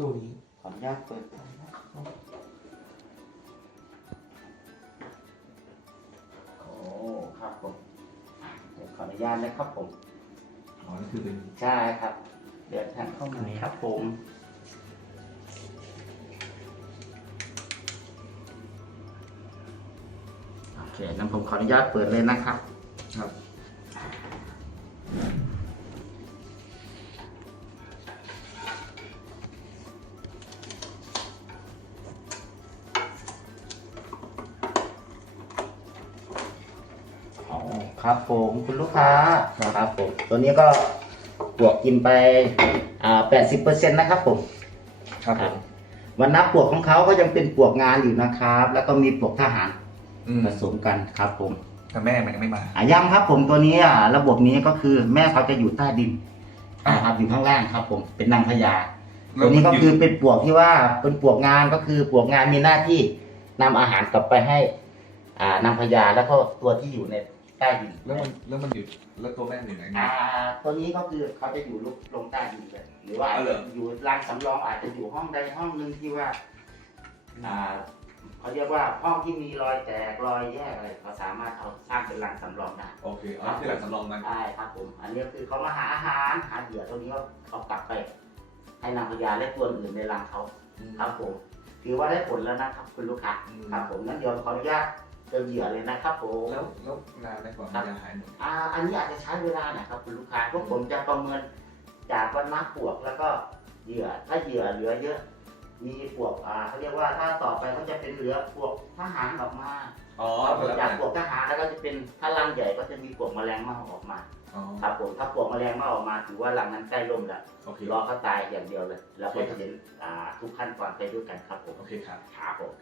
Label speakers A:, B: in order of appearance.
A: ตู้นี้
B: ขออนุญาตเปิดไฟนะโอ้ครับผมเดี๋ยวขออนุญาตนะครับผม
A: อ๋อนี่คือเป็น
B: ใช่ครับ เดี๋ยวทางเข้ามาครับผมโอเคนั้นผมขออนุญาตเปิดเลยนะครับ
A: ครับ
B: ครับผมคุณลูกค้าครับผมตัวนี้ก็บวกกินไปอ่าแปดสิบเปอร์เซ็นต์นะครับผม
A: ครับผม
B: วันนับปวกของเขาก็ยังเป็นปวกงานอยู่นะครับ แล้วก็มีปวกทหาร
A: อืม
B: ผสมกันครับผม
A: แต่แม่มันยังไม่มา
B: อะยังครับผมตัวนี้อะระบบนี้ก็คือแม่เขาจะอยู่ใต้ดิน
A: อ่า
B: นะครับอยู่ข้างล่างครับ ผมเป็นนางพญา
A: แล้
B: ตัววนี้ก็
A: มันอยู่
B: คือเป็นปวกที่ว่าเป็นปวกงานก็คือปวกงานมีหน้าที่นำอาหารกลับไปให้ อ่านางพญาแล้วก็ตัวที่อยู่ใน ใต้ดิน
A: แล้วมันแล้วมันอยู่แล้วตัวแม่มันอยู่ไหน
B: อ่าตัวนี้ก็คือเขาจะอยู่ลุกลงใต้ดินเลยหรือว่า
A: อ๋อเหรอ
B: อยู่ร้านสำรองอาจจะอยู่ห้องใดห้องหนึ่งที่ว่าอ่าเขาเรียกว่าห้องที่มีรอยแตกรอยแยกอะไรเขาสามารถเอาสร้างเป็นรังสำรองได้
A: โอเคอ๋อที่หลังสำรองมัน
B: ใช่ครับผมอันนี้คือเขามาหาอาหารหาเหยื่อตัวนี้ก็เขากลับไป ให้นางพญาและตัวอื่นในรังเขาครับผมถือว่าได้ผลแล้วนะครับคุณลูกค้า
A: อืม
B: ครับผมงั้นเดี๋ยวขออนุญาต เจอเหยื่อเลยนะครับผม
A: แล้วแล้วนานไหมกว่ามันจะหายหมด
B: อ่าอันนี้อาจจะใช้เวลาหนะครับคุณลูกค้าพวกผมจะประเมินจากวันนับปวกแล้วก็เหยื่อถ้าเหยื่อเหลือเยอะ มีปวกอ่าเขาเรียกว่าถ้าต่อไปก็จะเป็นเหลือปวกทหารออกมา
A: อ๋อ
B: พอ
A: แล้ว
B: จาก
A: แต่
B: ปวกทหารแล้วก็จะเป็นถ้ารังใหญ่ก็จะมีปวกแมลงเม่าออกมา
A: อ๋อ
B: ครับผมถ้าปวกแมลงเม่าออกมาถือว่ารังนั้นใกล้ล่มแล้ว
A: โอเค
B: รอเขาตายอย่างเดียวเลยแล้วก็จะเห็นอ่าทุกขั้นตอนไปด้วยกันครับผม
A: โอเคครับ
B: ครับผม